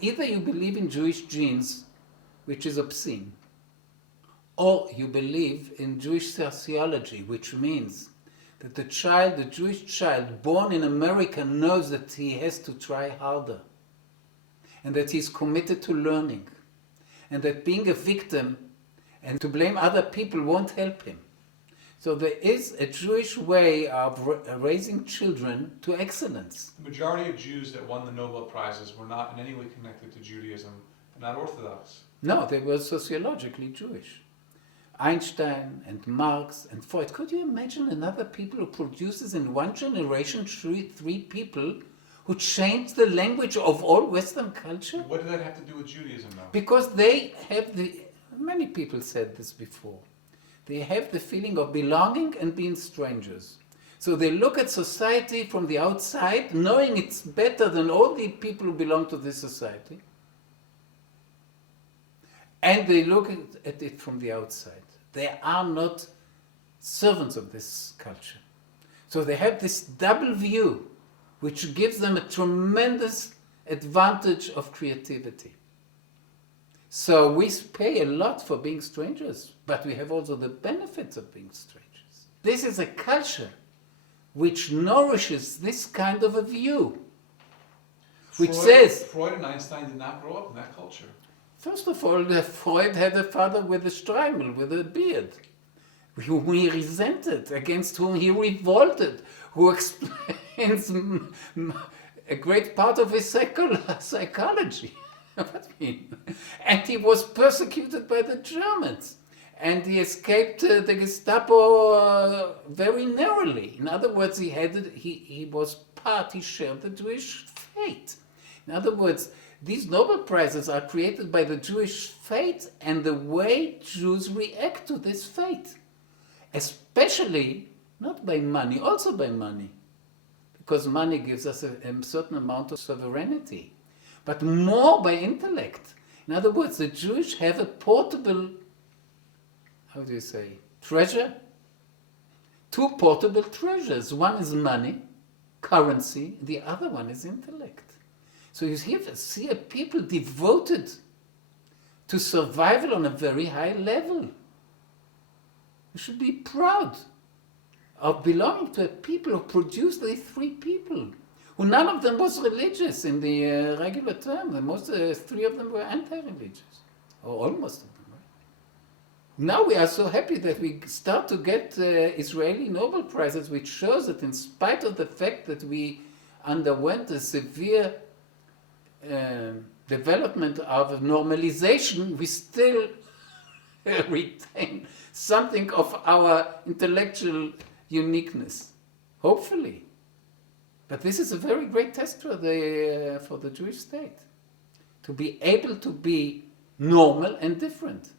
Either you believe in Jewish genes, which is obscene, or you believe in Jewish sociology, which means that the Jewish child born in America knows that he has to try harder, and that he's committed to learning, and that being a victim and to blame other people won't help him. So there is a Jewish way of raising children to excellence. The majority of Jews that won the Nobel Prizes were not in any way connected to Judaism, not Orthodox. No, they were sociologically Jewish. Einstein and Marx and Freud. Could you imagine another people who produces in one generation three people who changed the language of all Western culture? What did that have to do with Judaism, though? Because they have many people said this before, they have the feeling of belonging and being strangers. So they look at society from the outside, knowing it's better than all the people who belong to this society. And they look at it from the outside. They are not servants of this culture. So they have this double view, which gives them a tremendous advantage of creativity. So we pay a lot for being strangers, but we have also the benefits of being strangers. This is a culture which nourishes this kind of a view, which says... Freud and Einstein did not grow up in that culture. First of all, Freud had a father with a streimel, with a beard, whom he resented, against whom he revolted, who explains a great part of his psychology. What I mean? And he was persecuted by the Germans. And he escaped the Gestapo very narrowly. In other words, he shared the Jewish fate. In other words, these Nobel Prizes are created by the Jewish fate and the way Jews react to this fate. Especially, not by money, also by money. Because money gives us a certain amount of sovereignty. But more by intellect. In other words, the Jewish have a portable, treasure? Two portable treasures. One is money, currency, the other one is intellect. So you see a people devoted to survival on a very high level. You should be proud of belonging to a people who produced these three people, who none of them was religious in the regular term. Three of them were anti-religious, or almost of them. Right? Now we are so happy that we start to get Israeli Nobel Prizes, which shows that in spite of the fact that we underwent a severe development of normalization, we still retain something of our intellectual uniqueness, hopefully. But this is a very great test for the Jewish state, to be able to be normal and different.